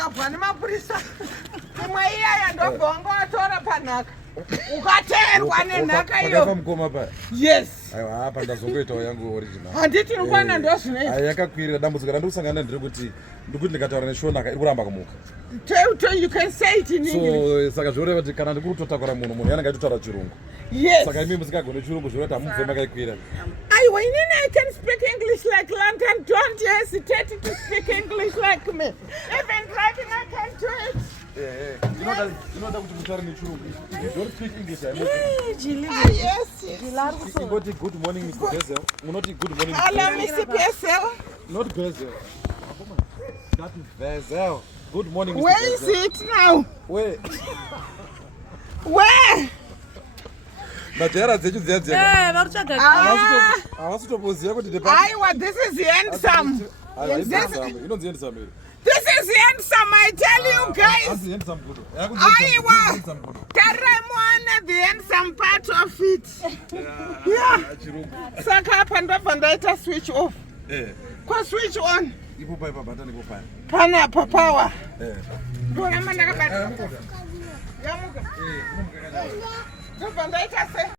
wakabva nemapurisa. Imwe iyaya ndobvonga watora panhaka. Ukateerwa nenhaka iyo. Pakamukoma pa. Yes. Aiwa hapa ndazongoitawo yangu original. Handiti nokwana ndozvinoita. Ai yakakwirira dambudziko randikusangana ndiri kuti ndikutaura neshona iri kuramba kumuka. You can say it in English. So saka zvoreva kuti kana ndikutotakura munhu yanenge achitaura chirungu. Yes. Saka imi musikagone chirungu zvoreva kuti hamubve makaikwira. Aiwa inini I can speak English like London. Don't hesitate to speak English like me. Even driving I can do it. Inoda kuti mutaure nechirungu. You don't speak English. Yes. Ingoti good morning Mr. Bezel. Munoti good morning. Hello Mr. Bezel. Not Bezel. That is Bezel. Good morning Mr. Where is it now? Where? Batera dzechu dzedze. Varutsvaga. Havasitopoziva kuti Aiwa, this is handsome. Inonzi handsome. This is handsome, I tell you guys. Aiwa, taramuona the handsome part of it. Yeah. Saka hapa ndobva ndaita switch off. Kwa switch on. Ipo paipa button ipo pai. Pana pa power. Ndoramba ndakabata. Yamuka. Ndobva ndaita se